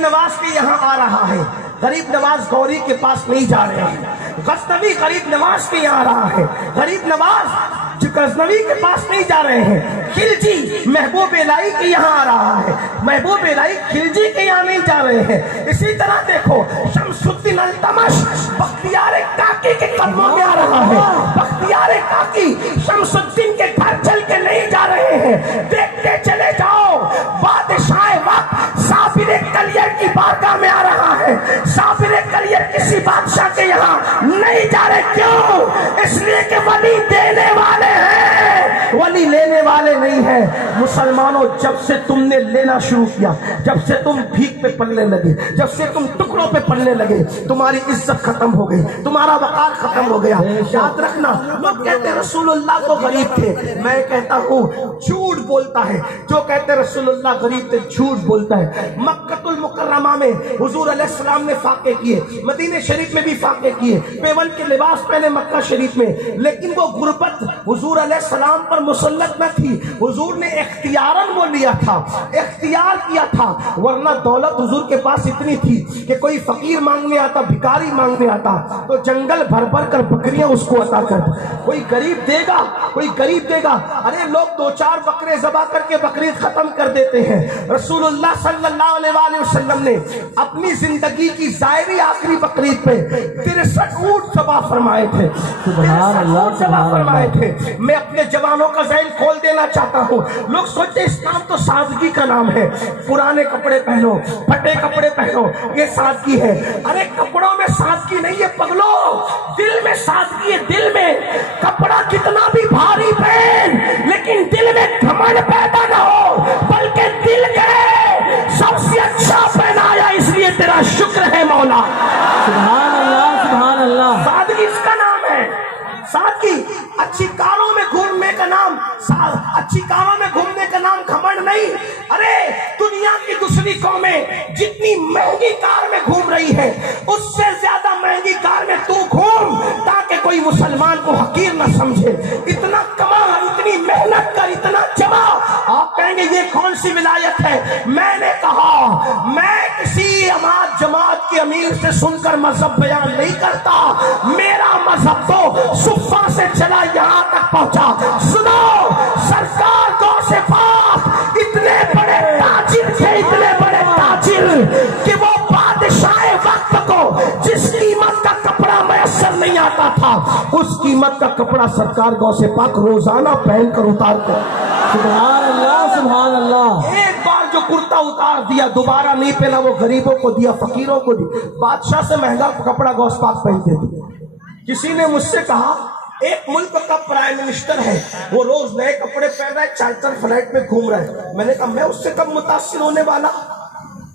नवाज के यहाँ आ रहा है, गरीब नवाज गौरी के पास नहीं जा रहे हैं। गजनवी गरीब नवाज के यहाँ आ रहा है, गरीब नवाज गजनवी के पास नहीं जा रहे हैं। खिलजी महबूब इलाही के यहाँ आ रहा है, महबूब इलाही खिलजी के यहाँ नहीं जा रहे हैं। इसी तरह देखो शमसुद्दीन अल्तमश बख्तियार काकी के कदमों में आ रहा है। बख्तियार काकी शमसुद्दीन के घर चल के नहीं जा रहे हैं, देखते चले जाओ। बादशाह वक्त साबिर कलियर की बारगाह में आ रहा है। साबिर कलियर किसी बादशाह के यहाँ नहीं जा रहे, क्यों? इसलिए कि वली देने वाले हैं, वली लेने वाले नहीं है। मुसलमानों, जब से तुमने लेना शुरू किया, जब से तुम भीख पे पलने लगे, जब से तुम टुकड़ों पे पलने लगे, तुम्हारी इज्जत खत्म हो गई, तुम्हारा वकार खत्म हो गया। याद रखना, लोग कहते हैं रसूलुल्लाह तो गरीब थे, मैं कहता हूँ झूठ बोलता है। जो कहते रसूलुल्लाह गरीब थे, झूठ बोलता है। मक्कतुल मुकर्रमा में हुजूर अलैहिस्सलाम ने फाके किए, मदीने शरीफ में भी फाके किए, पेवन के लिबास पहने मक्का शरीफ में, लेकिन वो गुर्बत हुजूर अलैहिस्सलाम पर मुसल्लत न थी। हुजूर ने इख्तियारन वो लिया था, इख्तियार किया था, वरना दौलत हुजूर के पास इतनी थी कि कोई फकीर मांगने आता, भिखारी मांगने आता तो जंगल भर भर कर बकरियां उसको अता कर। कोई गरीब देगा, कोई गरीब देगा। अरे लोग 2-4 बकरे ज़बा करके बकरीद खत्म कर देते हैं। रसूलुल्लाह सल्लल्लाहु अलैहि वसल्लम ने अपनी जिंदगी की ज़ाहिरी आखिरी बकरीद पे 63 ऊंट ज़बा फरमाए थे, 63 ऊंट ज़बा फरमाए थे। मैं अपने जवानों का ज़हन खोल देना चाहता हूँ। लोग सोचते इस्लाम तो सादगी का नाम है, पुराने कपड़े पहनो, फटे कपड़े पहनो, ये सादगी है। अरे कपड़ों में सादगी नहीं है पगलो, दिल में सादगी है। दिल में कपड़ा कितना भी भारी पहन, लेकिन दिल में घमंड पैदा ना हो, बल्कि दिल के सबसे अच्छा पहनाया, इसलिए तेरा शुक्र है मौला। सुभान अल्लाह, सुभान अल्लाह। सादगी इसका नाम है, सादगी। अच्छी कारों में घूमने का नाम, अच्छी कारों में घूमने का नाम घमंड नहीं। अरे दुनिया की दूसरी कौमें जितनी महंगी कार में घूम रही है, उससे ज्यादा महंगी कार में तू घूम, ताकि कोई मुसलमान को हकीर न समझे। इतना कमा, इतनी मेहनत कर, इतना जमा। आप कहेंगे ये कौन सी विलायत है? मैंने कहा मैं किसी जमात के अमीर से सुनकर मजहब बयान नहीं करता। मेरा मजहब तो सुफ़ा से चला यहाँ तक पहुंचा। सुनो, सरकार गौ से पाक इतने बड़े ताजिर थे, इतने बड़े ताजिर कि वो बादशाह वक्त को जिस कीमत का कपड़ा मैसर नहीं आता था, उस कीमत का कपड़ा सरकार गौ से पाक रोजाना पहनकर उतारते। सुभान अल्लाह, सुभान अल्लाह। एक बार जो कुर्ता उतार दिया, दोबारा नहीं पहना, वो गरीबों को दिया, फकीरों को दिया। बादशाह से महंगा कपड़ा गौस पाक पहनते थे। किसी ने मुझसे कहा एक मुल्क का प्राइम मिनिस्टर है, वो रोज नए कपड़े पहन रहा है, 4 फ्लाइट में घूम रहा है। मैंने कहा मैं उससे कब मुतासिर होने वाला?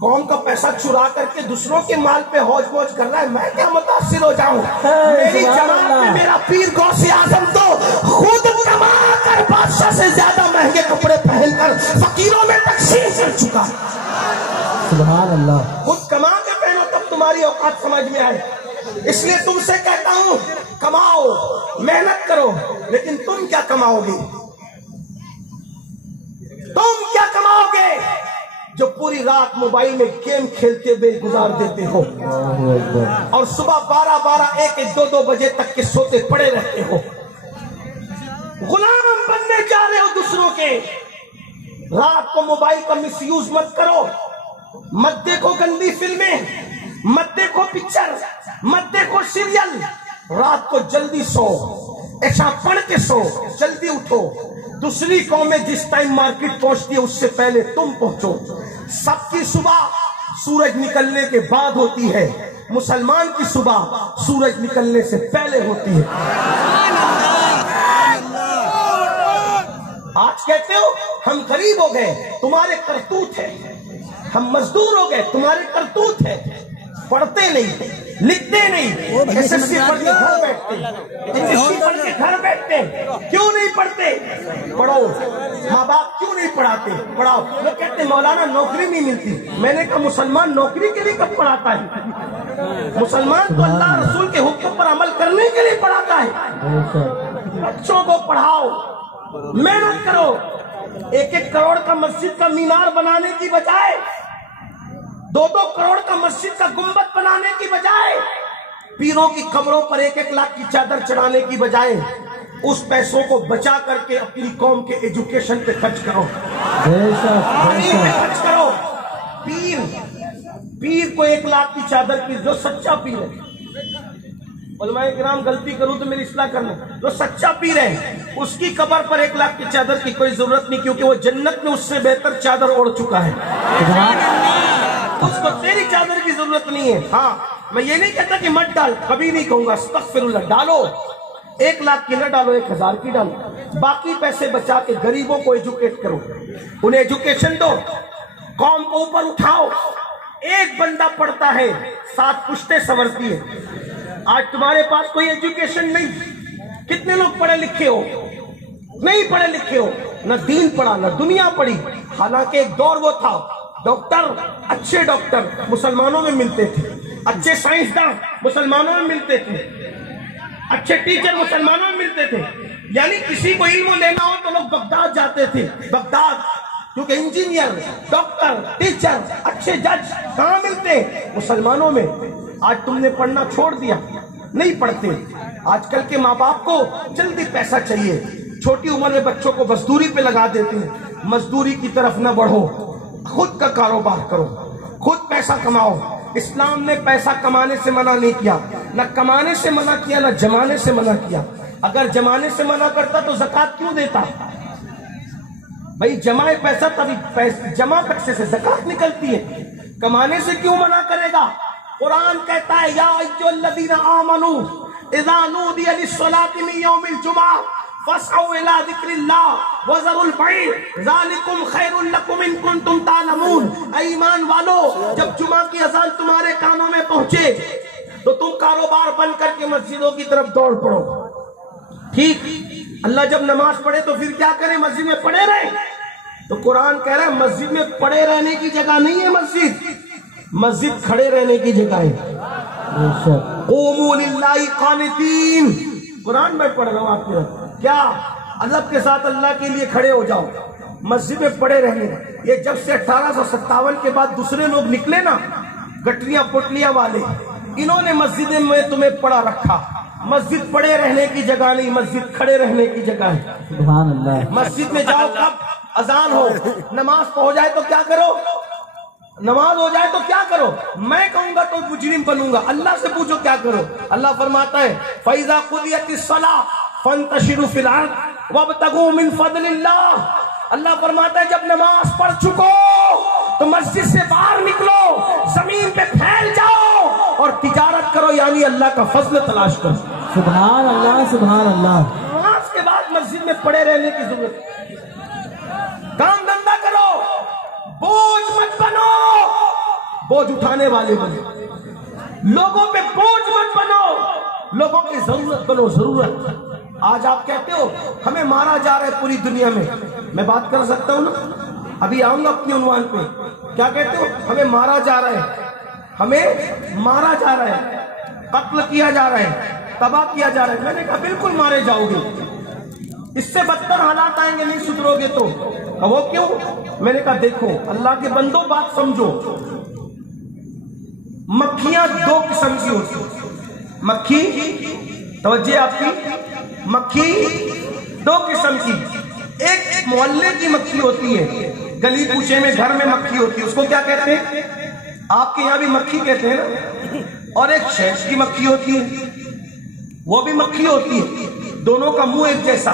कौम का पैसा चुरा करके दूसरों के माल पे हौज मौज कर रहा है, मैं क्या मुतासिर हो जाऊं? मेरी जमात में मेरा पीर गौसे आजम तो खुद कमा कर बादशाह से ज्यादा महंगे कपड़े पहनकर फकीरों में तकसीम कर चुका। सुभान अल्लाह। खुद कमा के पहनो तब तुम्हारी औकात समझ में आए। इसलिए तुमसे कहता हूं, कमाओ, मेहनत करो, लेकिन तुम क्या कमाओगे? तुम क्या कमाओगे जो पूरी रात मोबाइल में गेम खेलते हुए गुजार देते हो और सुबह 12-12, 1-1, 2-2 बजे तक के सोते पड़े रहते हो? गुलाम बनने जा रहे हो दूसरों के। रात को मोबाइल का मिसयूज मत करो, मत देखो गंदी फिल्में, मत देखो पिक्चर, मत देखो सीरियल। रात को जल्दी सो, ऐसा पढ़ के सो, जल्दी उठो। दूसरी कौमें जिस टाइम मार्केट पहुंचती है उससे पहले तुम पहुंचो। सबकी सुबह सूरज निकलने के बाद होती है, मुसलमान की सुबह सूरज निकलने से पहले होती है। आज कहते हो हम गरीब हो गए, तुम्हारे करतूत है। हम मजदूर हो गए, तुम्हारे करतूत है। पढ़ते नहीं, लिखते नहीं, एसएससी पढ़ के घर बैठते, एसएससी पढ़ के घर बैठते। क्यों नहीं पढ़ते? पढ़ो। माँ बाप क्यों नहीं पढ़ाते? पढ़ाओ। लोग कहते मौलाना नौकरी नहीं मिलती। मैंने कहा मुसलमान नौकरी के लिए कब पढ़ाता है? मुसलमान तो अल्लाह रसूल के हुक्म पर अमल करने के लिए पढ़ाता है। बच्चों को पढ़ाओ, मेहनत करो। 1-1 करोड़ का मस्जिद का मीनार बनाने की बजाय 2-2 करोड़ का मस्जिद का गुंबद बनाने की बजाय, पीरों की कब्रों पर 1-1 लाख की चादर चढ़ाने की बजाय, उस पैसों को बचा करके अपनी कौम के एजुकेशन पे खर्च करो, तालीम पे खर्च करो। पीर को 1 लाख की चादर की, जो सच्चा पीर है, उलमाए किराम गलती करूं तो मेरी इस्लाह करना, जो सच्चा पीर है उसकी कब्र पर 1 लाख की चादर की कोई जरूरत नहीं, क्योंकि वो जन्नत में उससे बेहतर चादर ओढ़ चुका है, उसको तेरी चादर की जरूरत नहीं है। हाँ, मैं ये नहीं कहता कि मत डाल, कभी नहीं कहूंगा, अस्तगफिरुल्लाह, डालो, 1 लाख की न डालो, 1000 की डालो, बाकी पैसे बचा के गरीबों को एजुकेट करो, उन्हें एजुकेशन दो, कौम को ऊपर उठाओ। एक बंदा पढ़ता है, 7 पुश्तें संवरती है। आज तुम्हारे पास कोई एजुकेशन नहीं, कितने लोग पढ़े लिखे हो, नहीं पढ़े लिखे हो, न दीन पढ़ा न दुनिया पढ़ी। हालांकि एक दौर वो था, डॉक्टर, अच्छे डॉक्टर मुसलमानों में मिलते थे, अच्छे साइंसदान मुसलमानों में मिलते थे, अच्छे टीचर मुसलमानों में मिलते थे। यानी किसी को इल्म लेना हो तो लोग बगदाद जाते थे, बगदाद, क्योंकि इंजीनियर, डॉक्टर, टीचर, अच्छे जज कहाँ मिलते? मुसलमानों में। आज तुमने पढ़ना छोड़ दिया, नहीं पढ़ते। आजकल के माँ बाप को जल्दी पैसा चाहिए, छोटी उम्र में बच्चों को मजदूरी पे लगा देते हैं। मजदूरी की तरफ न बढ़ो, खुद का कारोबार करो, खुद पैसा कमाओ। इस्लाम ने पैसा कमाने से मना नहीं किया, न कमाने से मना किया, न जमाने से मना किया। अगर जमाने से मना करता तो ज़कात क्यों देता? भाई जमाए पैसा तभी जमा पैसे से ज़कात निकलती है, कमाने से क्यों मना करेगा? कुरान कहता है, या अय्युहल्लज़ीना आमनू इज़ा नूदिया लिस्सलाति मिन यौमिल जुमअह फस्अऊ इला ज़िक्रिल्लाह वज़रुल बैअ ज़ालिकुम खैरुल लकुम इन कुंतुम तालमून। ईमान वालो, जब जुमा की अज़ान तुम्हारे कानों में पहुंचे तो तुम कारोबार बंद करके मस्जिदों की तरफ दौड़ पड़ो। ठीक, अल्लाह जब नमाज पढ़े तो फिर क्या करे? मस्जिद में पड़े रहे। तो कुरान कह रहा है मस्जिद में पड़े रहने की जगह नहीं है, मस्जिद खड़े रहने की जगह है। क़ूमू लिल्लाहि क़ानितीन, कुरान में पढ़ रहा हूं आपके, क्या अदब के साथ अल्लाह के लिए खड़े हो जाओ, मस्जिद में पड़े रहने। ये जब से 1857 के बाद दूसरे लोग निकले ना, गठरिया पुटलिया वाले, इन्होंने मस्जिद में तुम्हें पड़ा रखा। मस्जिद पड़े रहने की जगह नहीं, मस्जिद खड़े रहने की जगह है। सुभान अल्लाह। मस्जिद में जाओ, कब अजान हो, नमाज हो जाए तो क्या करो? नमाज हो जाए तो क्या करो? मैं कहूंगा तो मुजरिम बनूंगा। अल्लाह से पूछो क्या करो? अल्लाह फरमाता है, फैज़ा कुदियतिस सलाह फंतशिरू फिल अर्द वब्तगू मिन फदलिल्लाह। अल्लाह फरमाता है जब नमाज पढ़ चुको तो मस्जिद से बाहर निकलो, जमीन पे फैल जाओ और तिजारत करो, यानी अल्लाह का फजल तलाश करो। सुभान अल्लाह, सुभान अल्लाह। नमाज के बाद मस्जिद में पड़े रहने की जरूरत, काम धंधा करो, बोझ मत बनो, बोझ उठाने वाले बनो, लोगों पे बोझ मत बनो, लोगों की जरूरत बनो, जरूरत। आज आप कहते हो हमें मारा जा रहा है पूरी दुनिया में, मैं बात कर सकता हूं ना, अभी आऊंगा अपनी उन्वान पे। क्या कहते हो? हमें मारा जा रहा है, हमें मारा जा रहा है, कत्ल किया जा रहा है, तबाह किया जा रहा है। मैंने कहा बिल्कुल मारे जाओगे, इससे बदतर हालात आएंगे नहीं सुधरोगे तो। वो क्यों? मैंने कहा देखो अल्लाह के बंदो, बात समझो, मक्खियां 2 किस्म की होती। मक्खी, तवज्जो आपकी, मक्खी 2 किस्म की। एक मोहल्ले की मक्खी होती है, गली कूचे में घर में मक्खी होती है, उसको क्या कहते हैं? आपके यहाँ भी मक्खी कहते हैं ना। और एक शहद की मक्खी होती है, वो भी मक्खी होती है, दोनों का मुंह एक जैसा,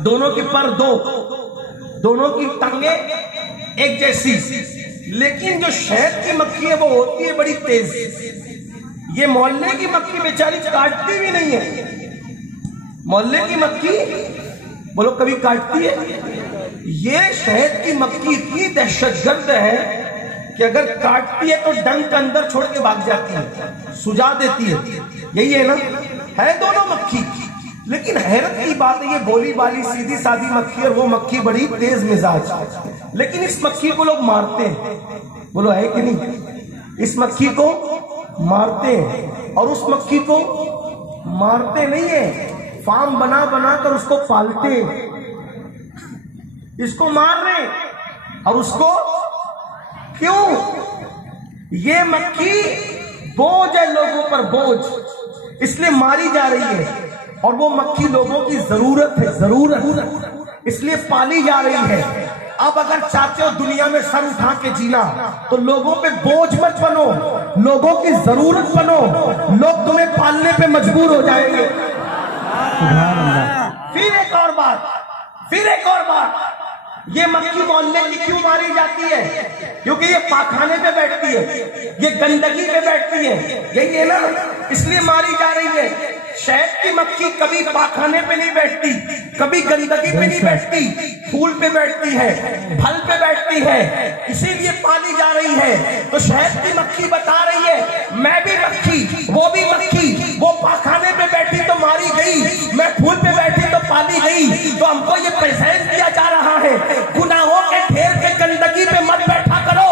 दोनों के पर 2, दोनों की टांगे एक जैसी। लेकिन जो शहद की मक्खी है वो होती है बड़ी तेज। ये मोहल्ले की मक्खी बेचारी काटती भी नहीं है। मोहल्ले की मक्खी बोलो कभी काटती है? ये शहद की मक्खी इतनी दहशतगर्द है कि अगर काटती है तो डंक अंदर छोड़ के भाग जाती है, सुझा देती है। यही है ना, है दोनों मक्खी। लेकिन हैरत की बात है, ये भोली भाली सीधी सादी मक्खी और वो मक्खी बड़ी तेज मिजाज। लेकिन इस मक्खी को लोग मारते हैं, बोलो है कि नहीं? इस मक्खी को मारते हैं, और उस मक्खी को मारते नहीं है, फार्म बना बना कर उसको पालते हैं। इसको मार रहे और उसको क्यों? ये मक्खी बोझ है लोगों पर, बोझ, इसलिए मारी जा रही है। और वो मक्खी लोगों की जरूरत है, जरूरत, इसलिए पाली जा रही है। अब अगर चाहते हो दुनिया में सर उठा के जीना, तो लोगों पे बोझ मत बनो, लोगों की जरूरत बनो। लोग तुम्हें पालने पे मजबूर हो जाएंगे। फिर एक और बात, ये मक्खी मोहल्ले की क्यों मारी जाती है? क्योंकि ये पाखाने पे बैठती है, ये गंदगी पे बैठती है, यही है ना, इसलिए मारी जा रही है। शहद की मक्खी कभी पाखाने पे नहीं बैठती, कभी गंदगी पे नहीं बैठती, फूल पे बैठती है, फल पे बैठती है, इसीलिए पाली जा रही है। तो शहद की मक्खी बता रही है, मैं भी मक्खी, वो भी मक्खी, वो पाखाने पे बैठी तो मारी गई, मैं फूल पे बैठी तो पाली गई। तो हमको ये प्रेजेंट किया जा रहा है, गुनाहों के ढेर पे गंदगी पे मत बैठा करो,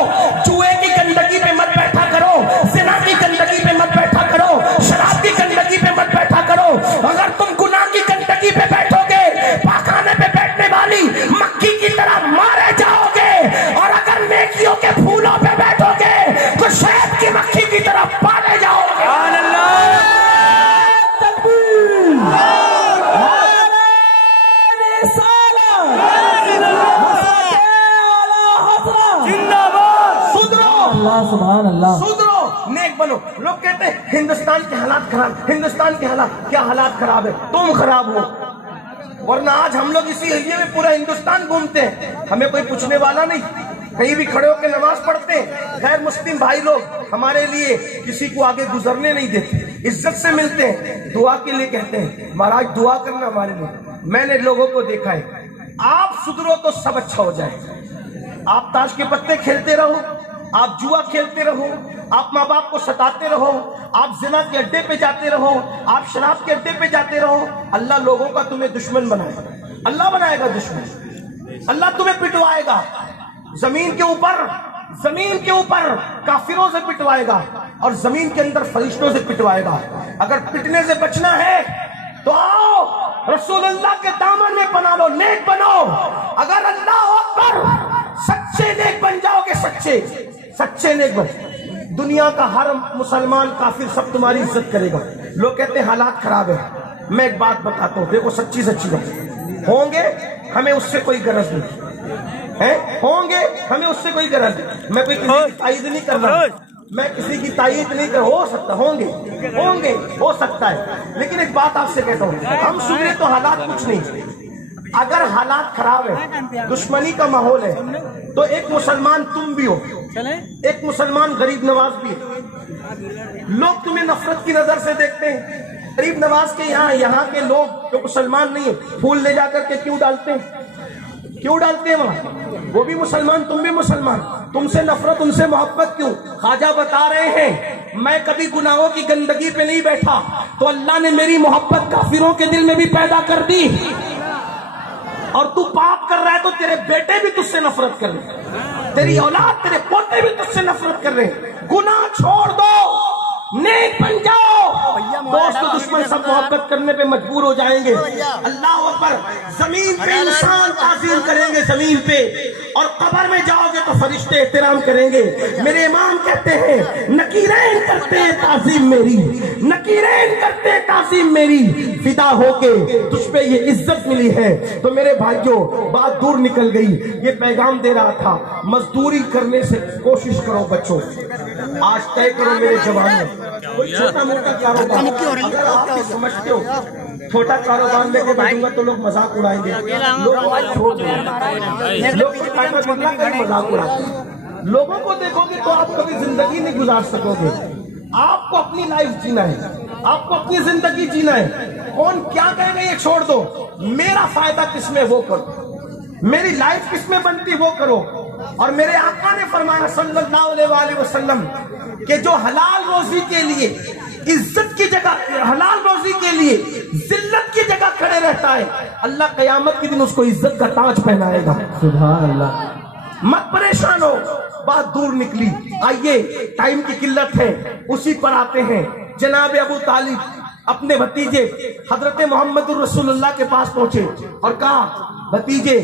जुए की गंदगी पे मत बैठा करो, जिना की गंदगी पे मत बैठा करो, शराब की गंदगी पे मत बैठा करो। अगर तुम गुनाह की गंदगी पे बैठोगे, पाखाने पे बैठने वाली मक्खी की तरह मारे जाओगे। और अगर नेकियों के फूलों पे बैठोगे, तो शहद की मक्खी की तरह पाले जाओगे। सुभान अल्लाह। सुधरो, नेक बनो। लोग कहते हैं हिंदुस्तान के हालात खराब, हिंदुस्तान के हालात, क्या हालात खराब है? तुम खराब हो, वरना आज हम लोग इसी एरिया में पूरा हिंदुस्तान घूमते हैं, हमें कोई पूछने वाला नहीं, कहीं भी खड़े होकर नमाज पढ़ते हैं। गैर मुस्लिम भाई लोग हमारे लिए किसी को आगे गुजरने नहीं देते, इज्जत से मिलते हैं, दुआ के लिए कहते हैं महाराज दुआ करना हमारे लिए। मैंने लोगों को देखा है, आप सुधरो तो सब अच्छा हो जाए। आप ताश के पत्ते खेलते रहो, आप जुआ खेलते रहो, आप माँ बाप को सताते रहो, आप जिना के अड्डे पे जाते रहो, आप शराब के अड्डे पे जाते रहो, अल्लाह लोगों का तुम्हें दुश्मन बनाएगा, अल्लाह बनाएगा दुश्मन, अल्लाह तुम्हें पिटवाएगा, जमीन के ऊपर काफिरों से पिटवाएगा और जमीन के अंदर फरिश्तों से पिटवाएगा। अगर पिटने से बचना है तो आओ रसूलुल्लाह के दामन में पना लो, नेक बनो। अगर अल्लाह अकबर, सच्चे नेक बन जाओगे, सच्चे नेक बन, दुनिया का हर मुसलमान काफिर सब तुम्हारी इज्जत करेगा। लोग कहते हैं हालात खराब है, मैं एक बात बताता हूँ, देखो सच्ची बात, होंगे हमें उससे कोई गरज नहीं है, होंगे हमें उससे कोई गरज नहीं। मैं कोई किसी की तायीद नहीं कर रहा, मैं किसी की तायीद नहीं कर, हो सकता होंगे हो सकता है, लेकिन एक बात आपसे कहता हूँ, हम सुधरे तो हालात कुछ नहीं। अगर हालात खराब है, दुश्मनी का माहौल है, तो एक मुसलमान तुम भी हो, एक मुसलमान गरीब नवाज भी है। लोग तुम्हें नफरत की नजर से देखते हैं। गरीब नवाज के यहाँ के लोग जो मुसलमान नहीं है, फूल ले जाकर के क्यों डालते हैं वहां? वो भी मुसलमान, तुम भी मुसलमान, तुमसे नफरत उनसे मोहब्बत क्यों? ख्वाजा बता रहे हैं, मैं कभी गुनाहों की गंदगी पे नहीं बैठा, तो अल्लाह ने मेरी मोहब्बत काफिरों के दिल में भी पैदा कर दी। और तू पाप कर रहा है तो तेरे बेटे भी तुझसे नफरत कर रहे हैं, तेरी औलाद, तेरे पोते भी तुझसे नफरत कर रहे हैं। गुनाह छोड़ दो, नेक बन जाओ, दोस्त दुश्मन सब मोहब्बत करने पे मजबूर हो जाएंगे। अल्लाह अकबर, जमीन पे इंसान ताज़ीम करेंगे जमीन पे, और कब्र में जाओगे तो फरिश्ते एहतराम करेंगे। मेरे इमाम कहते हैं, नकीरैन करते हैं ताज़ीम मेरी, नकीरैन करते हैं ताज़ीम मेरी, फिदा होके तुझ पे ये इज्जत मिली है। तो मेरे भाइयों, बात दूर निकल गई, ये पैगाम दे रहा था, मजदूरी करने से कोशिश करो बच्चों, आज तय करो मेरे जवानों, कोई छोटा मोटा कारोबार अगर आप समझते हो, छोटा कारोबार लेके बैठूंगा तो लोग मजाक उड़ाएंगे, लोग छोड़ देंगे, लोग मजाक उड़ाते। लोगों को देखोगे तो आप कभी जिंदगी नहीं गुजार सकोगे। आपको अपनी लाइफ जीना है, आपको अपनी जिंदगी जीना है। कौन क्या कहेगा ये छोड़ दो, मेरा फायदा किसमें वो करो, मेरी लाइफ किसमें बनती वो करो। और मेरे आका ने फरमाया सल्लल्लाहु अलैहि वसल्लम कि जो हलाल रोजी के लिए इज्जत की जगह, हलाल रोजी के लिए जिल्लत की जगह खड़े रहता है, अल्लाह कयामत के दिन उसको इज्जत का ताज पहनाएगा। सुभान अल्लाह। मत परेशान हो, बात दूर निकली। आइए, टाइम की किल्लत है, उसी पर आते हैं। जनाब अबू तालिब अपने भतीजे हजरत मोहम्मद रसूलुल्लाह के पास पहुंचे और कहा, भतीजे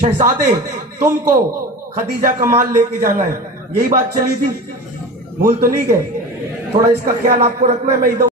शहजादे, तुमको खदीजा का माल लेके जाना है। यही बात चली थी, भूल तो नहीं गए? थोड़ा इसका ख्याल आपको रखना है। मैं इधर